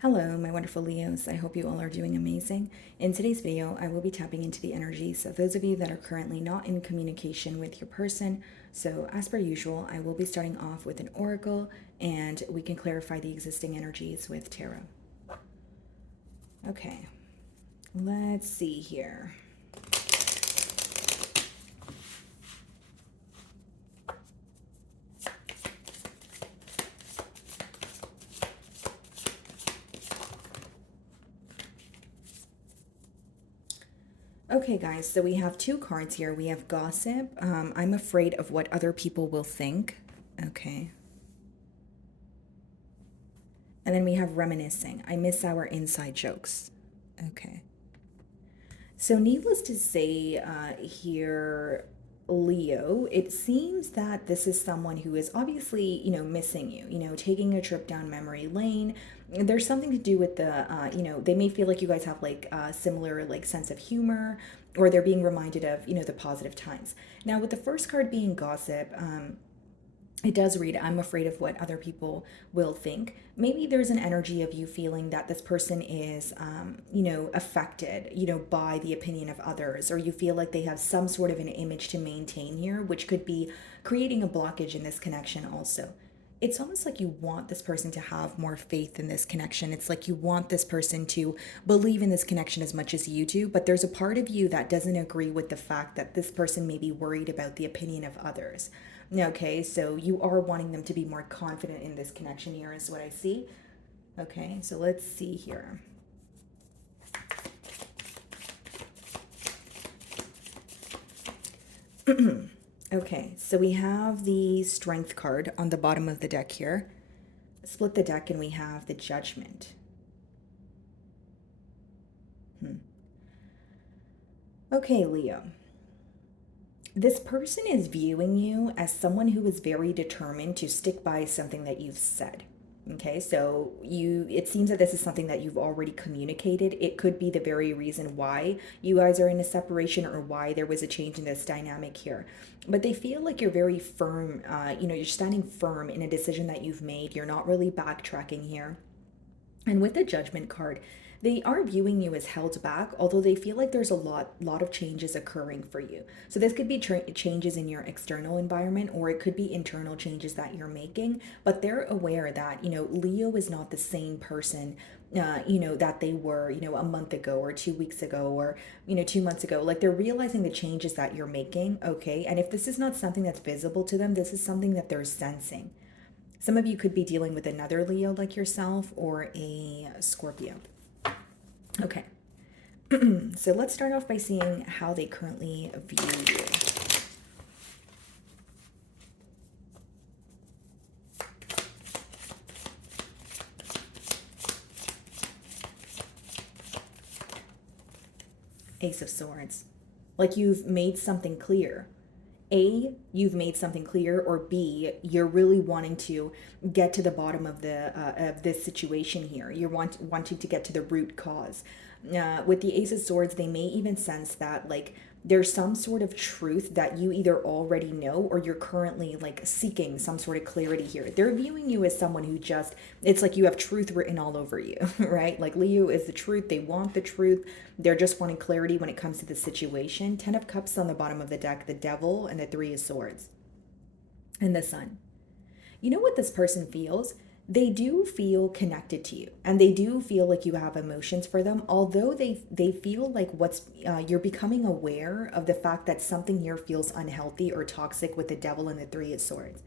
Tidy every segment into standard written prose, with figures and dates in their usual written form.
Hello, my wonderful Leos. I hope you all are doing amazing. In today's video, I will be tapping into the energies of those of you that are currently not in communication with your person. So, as per usual, I will be starting off with an oracle and we can clarify the existing energies with tarot. Okay, let's see here. Okay, guys, so we have two cards here. We have gossip. I'm afraid of what other people will think. Okay. And then we have reminiscing. I miss our inside jokes. Okay. So, needless to say, here, Leo, it seems that this is someone who is obviously, missing you, taking a trip down memory lane. There's something to do with they may feel like you guys have like a similar like sense of humor, or they're being reminded of, the positive times. Now, with the first card being gossip, it does read, I'm afraid of what other people will think. Maybe there's an energy of you feeling that this person is, affected, by the opinion of others, or you feel like they have some sort of an image to maintain here, which could be creating a blockage in this connection also. It's almost like you want this person to have more faith in this connection. It's like you want this person to believe in this connection as much as you do, but there's a part of you that doesn't agree with the fact that this person may be worried about the opinion of others. Okay, so you are wanting them to be more confident in this connection here, is what I see. Okay, so let's see here. Okay, so we have the Strength card on the bottom of the deck here. Split the deck and we have the Judgment. Okay, Leo. This person is viewing you as someone who is very determined to stick by something that you've said. Okay, so it seems that this is something that you've already communicated. It could be the very reason why you guys are in a separation or why there was a change in this dynamic here. But they feel like you're very firm, you're standing firm in a decision that you've made. You're not really backtracking here. And with the Judgment card, they are viewing you as held back, although they feel like there's a lot of changes occurring for you. So this could be changes in your external environment, or it could be internal changes that you're making. But they're aware that Leo is not the same person. That they were, a month ago or 2 weeks ago or, 2 months ago. Like they're realizing the changes that you're making, okay? And if this is not something that's visible to them, this is something that they're sensing. Some of you could be dealing with another Leo like yourself or a Scorpio. Okay. So let's start off by seeing how they currently view you. Ace of Swords. Like you've made something clear. A, you've made something clear, or B, you're really wanting to get to the bottom of this situation here. You're wanting to get to the root cause. With the Ace of Swords, they may even sense that like there's some sort of truth that you either already know or you're currently like seeking some sort of clarity here. They're viewing you as someone who just, it's like you have truth written all over you, right? Like Leo is the truth. They want the truth. They're just wanting clarity when it comes to the situation. 10 of Cups on the bottom of the deck, the Devil, and the Three of Swords, and the Sun. You know what this person feels? They do feel connected to you, and they do feel like you have emotions for them, although they feel like you're becoming aware of the fact that something here feels unhealthy or toxic with the Devil and the Three of Swords.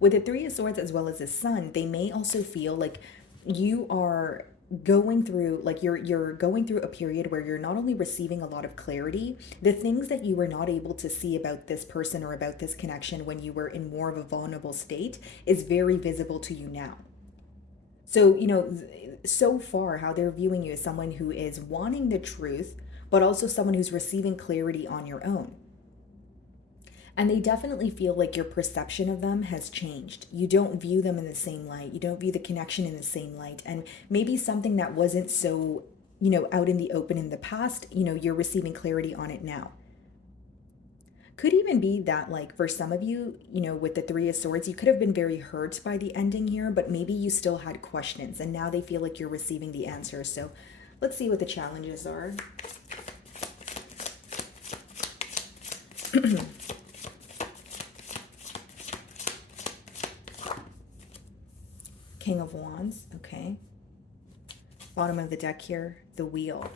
With the Three of Swords as well as the Sun, they may also feel like you are going through, like you're going through a period where you're not only receiving a lot of clarity, the things that you were not able to see about this person or about this connection when you were in more of a vulnerable state is very visible to you now. So, so far, how they're viewing you as someone who is wanting the truth, but also someone who's receiving clarity on your own. And they definitely feel like your perception of them has changed. You don't view them in the same light. You don't view the connection in the same light. And maybe something that wasn't so, out in the open in the past, you're receiving clarity on it now. Could even be that, like, for some of you, with the Three of Swords, you could have been very hurt by the ending here, but maybe you still had questions and now they feel like you're receiving the answers. So let's see what the challenges are. King of Wands, okay. Bottom of the deck here, the Wheel.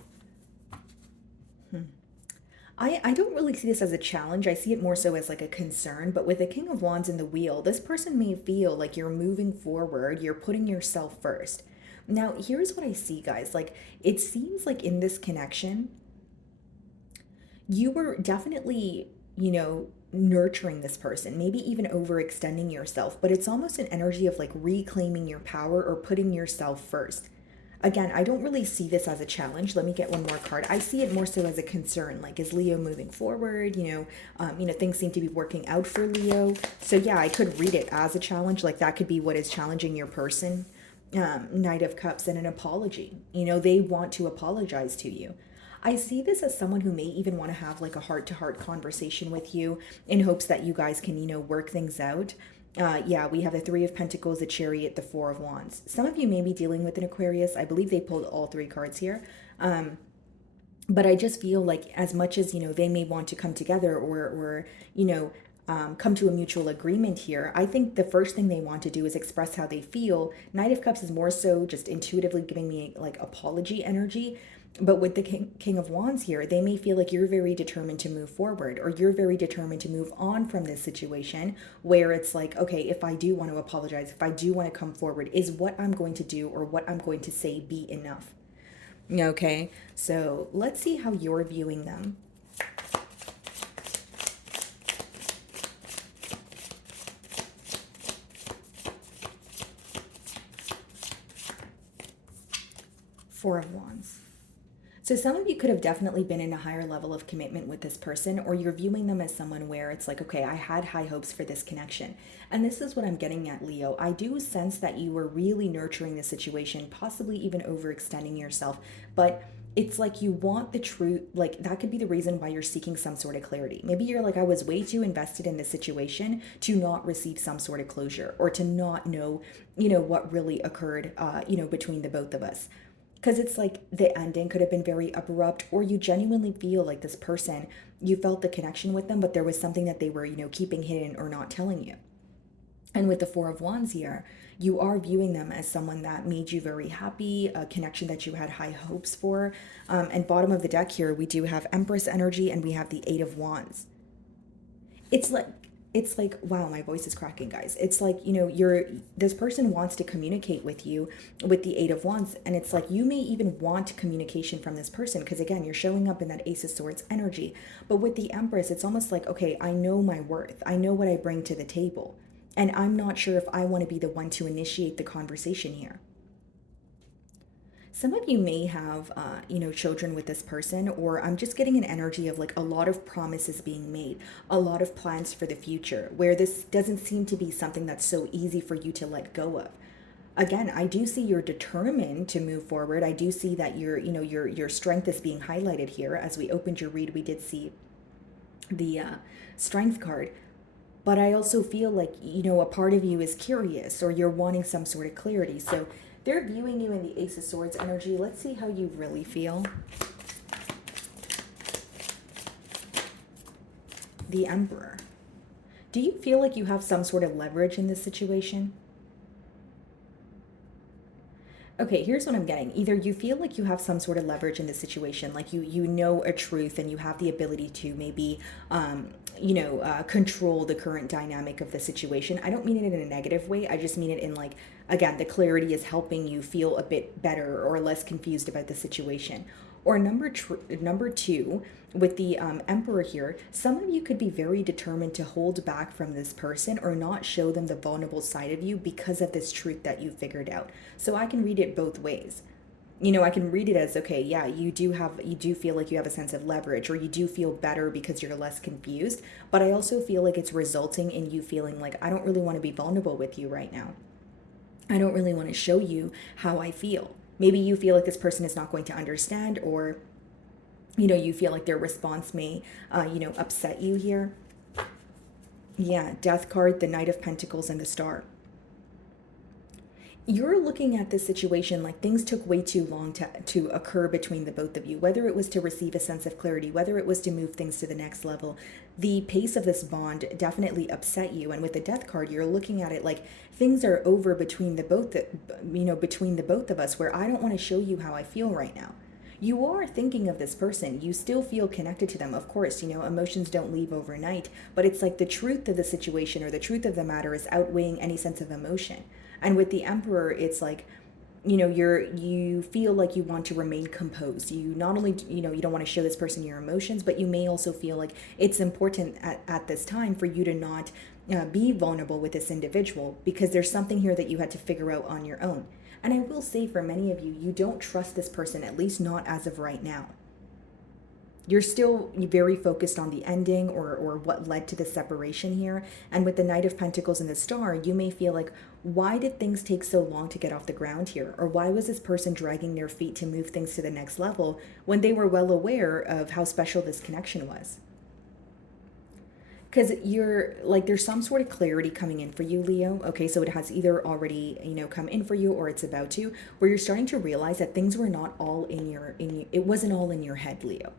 I don't really see this as a challenge. I see it more so as like a concern. But with the King of Wands and the Wheel, this person may feel like you're moving forward, you're putting yourself first. Now, here's what I see, guys. Like, it seems like in this connection, you were definitely, nurturing this person, maybe even overextending yourself, but it's almost an energy of like reclaiming your power or putting yourself first. Again, I don't really see this as a challenge. Let me get one more card. I see it more so as a concern. Like, is Leo moving forward? Things seem to be working out for Leo. So yeah, I could read it as a challenge. Like, that could be what is challenging your person. Knight of Cups and an apology. They want to apologize to you. I see this as someone who may even want to have like a heart-to-heart conversation with you in hopes that you guys can, work things out. Yeah, we have the Three of Pentacles, the Chariot, the Four of Wands. Some of you may be dealing with an Aquarius. I believe they pulled all three cards here. But I just feel like as much as, they may want to come together or come to a mutual agreement here, I think the first thing they want to do is express how they feel. Knight of Cups is more so just intuitively giving me like apology energy. But with the King of Wands here, they may feel like you're very determined to move forward, or you're very determined to move on from this situation where it's like, okay, if I do want to apologize, if I do want to come forward, is what I'm going to do or what I'm going to say be enough? Okay, so let's see how you're viewing them. Four of Wands. So some of you could have definitely been in a higher level of commitment with this person, or you're viewing them as someone where it's like, okay, I had high hopes for this connection. And this is what I'm getting at, Leo. I do sense that you were really nurturing the situation, possibly even overextending yourself, but it's like you want the truth. Like, that could be the reason why you're seeking some sort of clarity. Maybe you're like, I was way too invested in this situation to not receive some sort of closure, or to not know, what really occurred, between the both of us. Because it's like the ending could have been very abrupt, or you genuinely feel like this person, you felt the connection with them, but there was something that they were, keeping hidden or not telling you. And with the Four of Wands here, you are viewing them as someone that made you very happy, a connection that you had high hopes for. And bottom of the deck here, we do have Empress energy and we have the Eight of Wands. It's like, wow, my voice is cracking, guys. It's like, this person wants to communicate with you with the Eight of Wands. And it's like, you may even want communication from this person, because again, you're showing up in that Ace of Swords energy. But with the Empress, it's almost like, okay, I know my worth. I know what I bring to the table. And I'm not sure if I want to be the one to initiate the conversation here. Some of you may have, children with this person, or I'm just getting an energy of like a lot of promises being made, a lot of plans for the future, where this doesn't seem to be something that's so easy for you to let go of. Again, I do see you're determined to move forward. I do see that your strength is being highlighted here. As we opened your read, we did see the strength card. But I also feel like, a part of you is curious, or you're wanting some sort of clarity. So they're viewing you in the Ace of Swords energy. Let's see how you really feel. The Emperor. Do you feel like you have some sort of leverage in this situation? Okay, here's what I'm getting. Either you feel like you have some sort of leverage in this situation, like you know a truth and you have the ability to maybe, control the current dynamic of the situation. I don't mean it in a negative way. I just mean it in like, again, the clarity is helping you feel a bit better or less confused about the situation. Or number two, with the Emperor here, some of you could be very determined to hold back from this person or not show them the vulnerable side of you because of this truth that you figured out. So I can read it both ways. I can read it as, okay, yeah, you do feel like you have a sense of leverage, or you do feel better because you're less confused. But I also feel like it's resulting in you feeling like, I don't really want to be vulnerable with you right now. I don't really want to show you how I feel. Maybe you feel like this person is not going to understand, or, you feel like their response may, upset you here. Yeah, Death card, the Knight of Pentacles, and the Star. You're looking at this situation like things took way too long to occur between the both of you, whether it was to receive a sense of clarity, whether it was to move things to the next level. The pace of this bond definitely upset you. And with the Death card, you're looking at it like things are over between the both, between the both of us, where I don't want to show you how I feel right now. You are thinking of this person. You still feel connected to them. Of course, emotions don't leave overnight, but it's like the truth of the situation or the truth of the matter is outweighing any sense of emotion. And with the Emperor, it's like, you feel like you want to remain composed. You not only, you don't want to show this person your emotions, but you may also feel like it's important at this time for you to not be vulnerable with this individual, because there's something here that you had to figure out on your own. And I will say, for many of you, you don't trust this person, at least not as of right now. You're still very focused on the ending or what led to the separation here. And with the Knight of Pentacles and the Star, you may feel like, why did things take so long to get off the ground here? Or why was this person dragging their feet to move things to the next level when they were well aware of how special this connection was? Because you're like, there's some sort of clarity coming in for you, Leo. Okay, so it has either already come in for you, or it's about to, where you're starting to realize that things were not all it wasn't all in your head, Leo.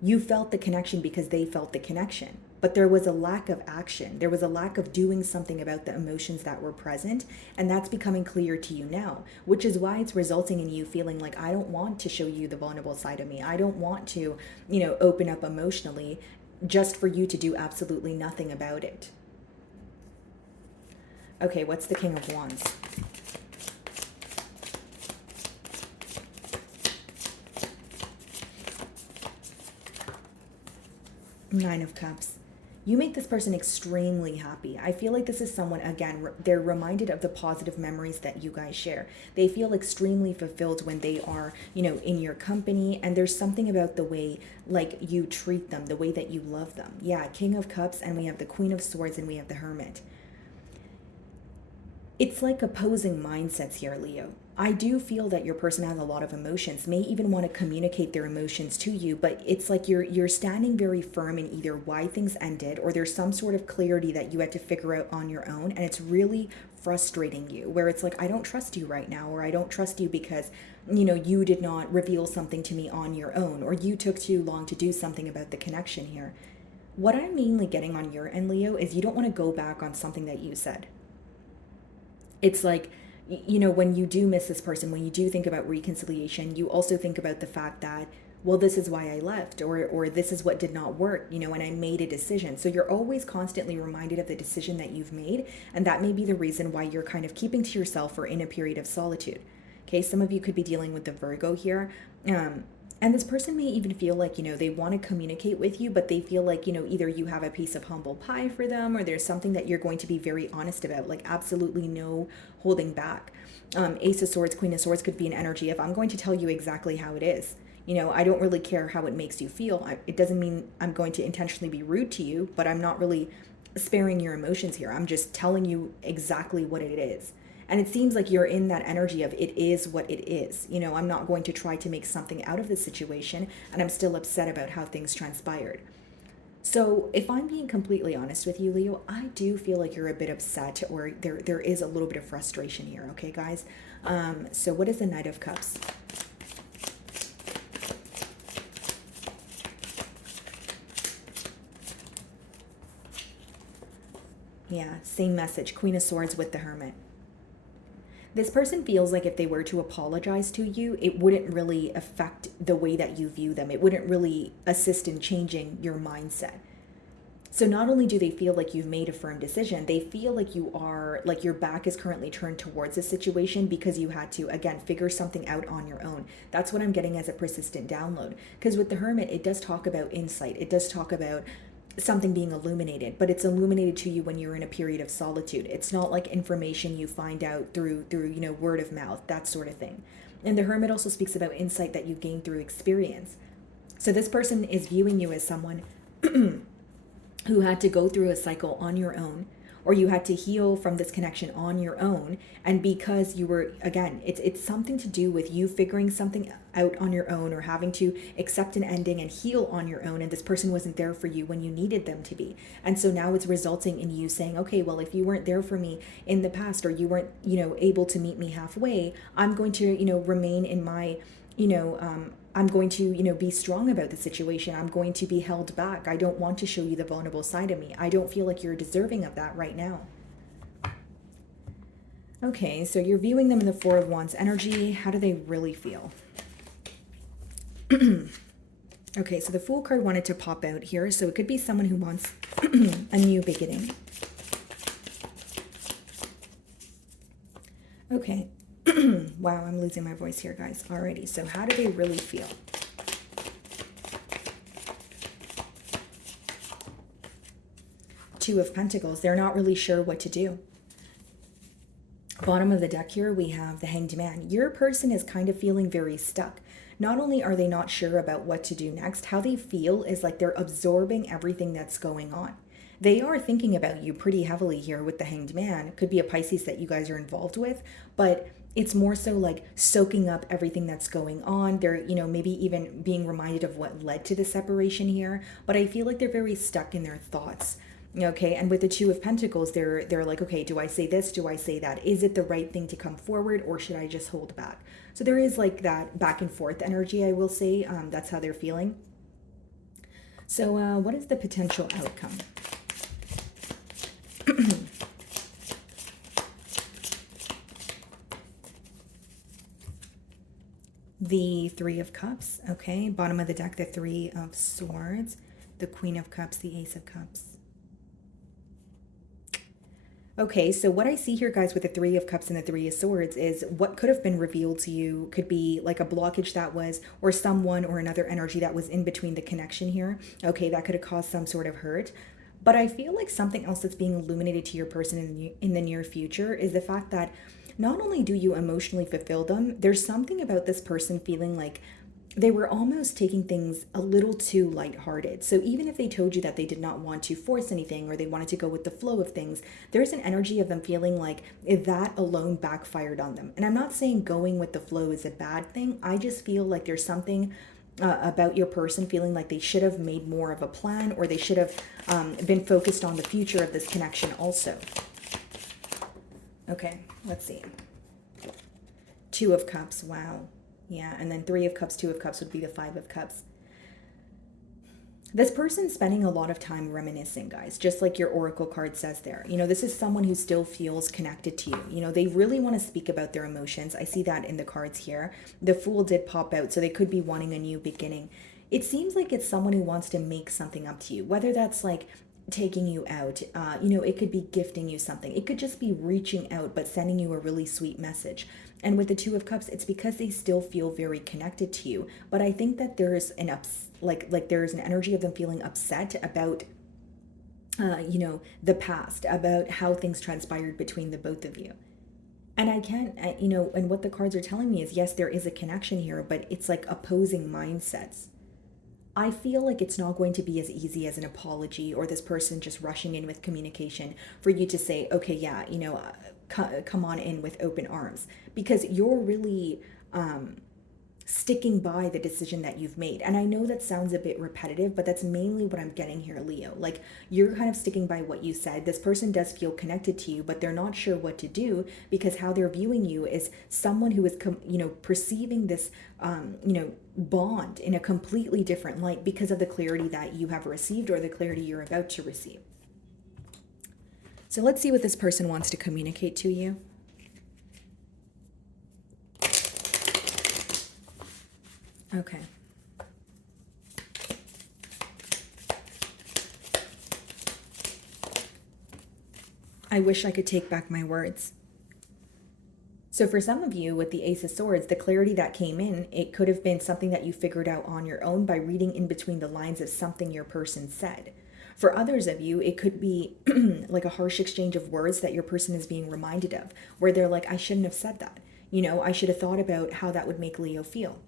You felt the connection because they felt the connection, but there was a lack of action. There was a lack of doing something about the emotions that were present, and that's becoming clear to you now, which is why it's resulting in you feeling like, I don't want to show you the vulnerable side of me. I don't want to, open up emotionally, just for you to do absolutely nothing about it. Okay, what's the King of Wands? Nine of Cups. You make this person extremely happy. I feel like this is someone, again, they're reminded of the positive memories that you guys share. They feel extremely fulfilled when they are, in your company. And there's something about the way, like, you treat them, the way that you love them. Yeah, King of Cups, and we have the Queen of Swords, and we have the Hermit. It's like opposing mindsets here, Leo. I do feel that your person has a lot of emotions, may even want to communicate their emotions to you, but it's like you're standing very firm in either why things ended, or there's some sort of clarity that you had to figure out on your own, and it's really frustrating you, where it's like, I don't trust you right now, or I don't trust you because you did not reveal something to me on your own, or you took too long to do something about the connection here. What I'm mainly getting on your end, Leo, is you don't want to go back on something that you said. It's like, when you do miss this person, when you do think about reconciliation, you also think about the fact that, well, this is why I left, or this is what did not work, and I made a decision. So you're always constantly reminded of the decision that you've made, and that may be the reason why you're kind of keeping to yourself or in a period of solitude. Okay, some of you could be dealing with the Virgo here. And this person may even feel like, they want to communicate with you, but they feel like, either you have a piece of humble pie for them, or there's something that you're going to be very honest about, like absolutely no holding back. Ace of Swords, Queen of Swords could be an energy of, I'm going to tell you exactly how it is. I don't really care how it makes you feel. It doesn't mean I'm going to intentionally be rude to you, but I'm not really sparing your emotions here. I'm just telling you exactly what it is. And it seems like you're in that energy of, it is what it is. I'm not going to try to make something out of the situation, and I'm still upset about how things transpired. So if I'm being completely honest with you, Leo, I do feel like you're a bit upset, or there is a little bit of frustration here, okay, guys? So what is the Knight of Cups? Yeah, same message, Queen of Swords with the Hermit. This person feels like if they were to apologize to you, it wouldn't really affect the way that you view them. It wouldn't really assist in changing your mindset. So not only do they feel like you've made a firm decision, they feel like your back is currently turned towards the situation because you had to, again, figure something out on your own. That's what I'm getting as a persistent download. Because with the Hermit, it does talk about insight. It does talk about something being illuminated, but it's illuminated to you when you're in a period of solitude. It's not like information you find out through word of mouth, that sort of thing. And the Hermit also speaks about insight that you gain through experience. So this person is viewing you as someone who had to go through a cycle on your own, or you had to heal from this connection on your own. And because you were, again, it's something to do with you figuring something out on your own, or having to accept an ending and heal on your own, and this person wasn't there for you when you needed them to be. And so now it's resulting in you saying, okay, well, if you weren't there for me in the past, or you weren't, able to meet me halfway, I'm going to, remain in my, I'm going to, be strong about the situation. I'm going to be held back. I don't want to show you the vulnerable side of me. I don't feel like you're deserving of that right now. Okay, so you're viewing them in the Four of Wands energy. How do they really feel? Okay, so the Fool card wanted to pop out here. So it could be someone who wants a new beginning. Okay. Wow, I'm losing my voice here, guys. Alrighty, so how do they really feel? Two of Pentacles. They're not really sure what to do. Bottom of the deck here, we have the Hanged Man. Your person is kind of feeling very stuck. Not only are they not sure about what to do next, how they feel is like they're absorbing everything that's going on. They are thinking about you pretty heavily here with the Hanged Man. It could be a Pisces that you guys are involved with, but it's more so like soaking up everything that's going on. They're, maybe even being reminded of what led to the separation here, but I feel like they're very stuck in their thoughts. Okay, and with the Two of Pentacles, they're like, okay, do I say this? Do I say that? Is it the right thing to come forward, or should I just hold back? So there is like that back and forth energy, I will say. That's how they're feeling. So what is the potential outcome? The Three of Cups, okay. Bottom of the deck, the Three of Swords, the Queen of Cups, the Ace of Cups. Okay, so what I see here, guys, with the Three of Cups and the Three of Swords is what could have been revealed to you could be like a blockage that was, or someone or another energy that was in between the connection here. Okay, that could have caused some sort of hurt. But I feel like something else that's being illuminated to your person in the near future is the fact that not only do you emotionally fulfill them, there's something about this person feeling like they were almost taking things a little too lighthearted. So even if they told you that they did not want to force anything, or they wanted to go with the flow of things, there's an energy of them feeling like that alone backfired on them. And I'm not saying going with the flow is a bad thing. I just feel like there's something about your person feeling like they should have made more of a plan, or they should have been focused on the future of this connection also. Okay, let's see. Two of Cups, wow. Yeah, and then Three of Cups, Two of Cups would be the Five of Cups. This person's spending a lot of time reminiscing, guys, just like your Oracle card says there. This is someone who still feels connected to you. They really want to speak about their emotions. I see that in the cards here. The Fool did pop out, so they could be wanting a new beginning. It seems like it's someone who wants to make something up to you, whether that's like taking you out, it could be gifting you something. It could just be reaching out, but sending you a really sweet message. And with the Two of Cups, it's because they still feel very connected to you. But I think that there's an there's an energy of them feeling upset about, the past, about how things transpired between the both of you. And I can't, and what the cards are telling me is, yes, there is a connection here, but it's like opposing mindsets. I feel like it's not going to be as easy as an apology, or this person just rushing in with communication for you to say, okay, yeah, come on in with open arms, because you're really sticking by the decision that you've made. And I know that sounds a bit repetitive, but that's mainly what I'm getting here, Leo. Like, you're kind of sticking by what you said. This person does feel connected to you, but they're not sure what to do, because how they're viewing you is someone who is, perceiving this, bond in a completely different light because of the clarity that you have received, or the clarity you're about to receive. So let's see what this person wants to communicate to you. Okay. I wish I could take back my words. So for some of you with the Ace of Swords, the clarity that came in, it could have been something that you figured out on your own by reading in between the lines of something your person said. For others of you, it could be like a harsh exchange of words that your person is being reminded of, where they're like, I shouldn't have said that. I should have thought about how that would make Leo feel.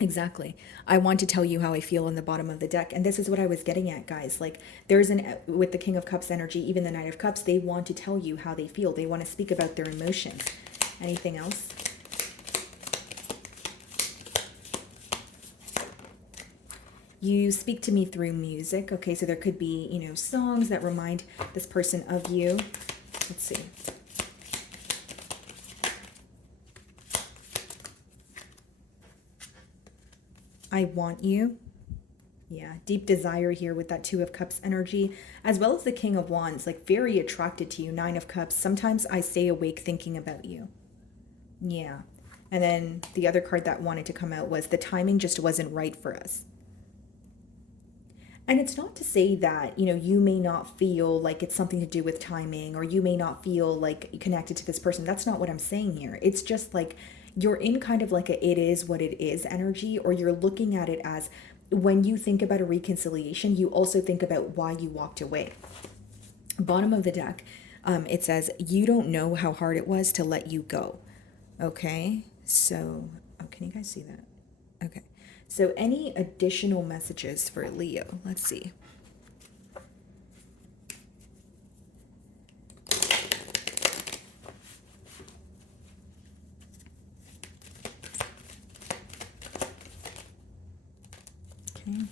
Exactly. I want to tell you how I feel on the bottom of the deck. And this is what I was getting at, guys. Like, with the King of Cups energy, even the Knight of Cups, they want to tell you how they feel. They want to speak about their emotions. Anything else? You speak to me through music. Okay, so there could be, songs that remind this person of you. Let's see. I want you. Yeah, deep desire here with that Two of Cups energy, as well as the King of Wands, like very attracted to you. Nine of Cups. Sometimes I stay awake thinking about you. Yeah. And then the other card that wanted to come out was the timing just wasn't right for us. And it's not to say that, you may not feel like it's something to do with timing, or you may not feel like connected to this person. That's not what I'm saying here. It's just like you're in kind of like a it is what it is energy, or you're looking at it as when you think about a reconciliation, you also think about why you walked away. Bottom of the deck, it says, you don't know how hard it was to let you go. Okay, so, can you guys see that? Okay. So any additional messages for Leo? Let's see. Okay.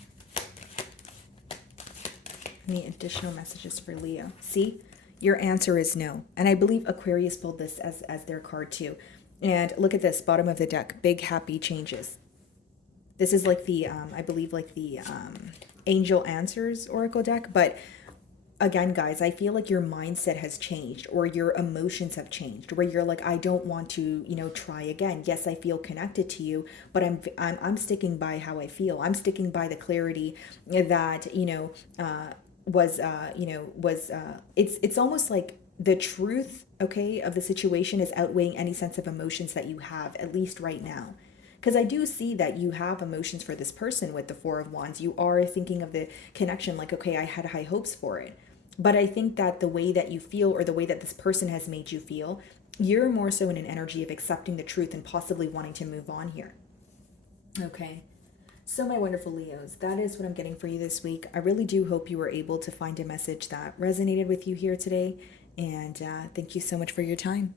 Any additional messages for Leo? See, your answer is no. And I believe Aquarius pulled this as their card too. And look at this, bottom of the deck, big happy changes. This is like the, I believe like the Angel Answers Oracle deck. But again, guys, I feel like your mindset has changed, or your emotions have changed, where you're like, I don't want to, try again. Yes, I feel connected to you, but I'm sticking by how I feel. I'm sticking by the clarity that, it's almost like the truth, okay, of the situation is outweighing any sense of emotions that you have, at least right now. Because I do see that you have emotions for this person with the Four of Wands. You are thinking of the connection like, okay, I had high hopes for it. But I think that the way that you feel, or the way that this person has made you feel, you're more so in an energy of accepting the truth and possibly wanting to move on here. Okay. So my wonderful Leos, that is what I'm getting for you this week. I really do hope you were able to find a message that resonated with you here today. And thank you so much for your time.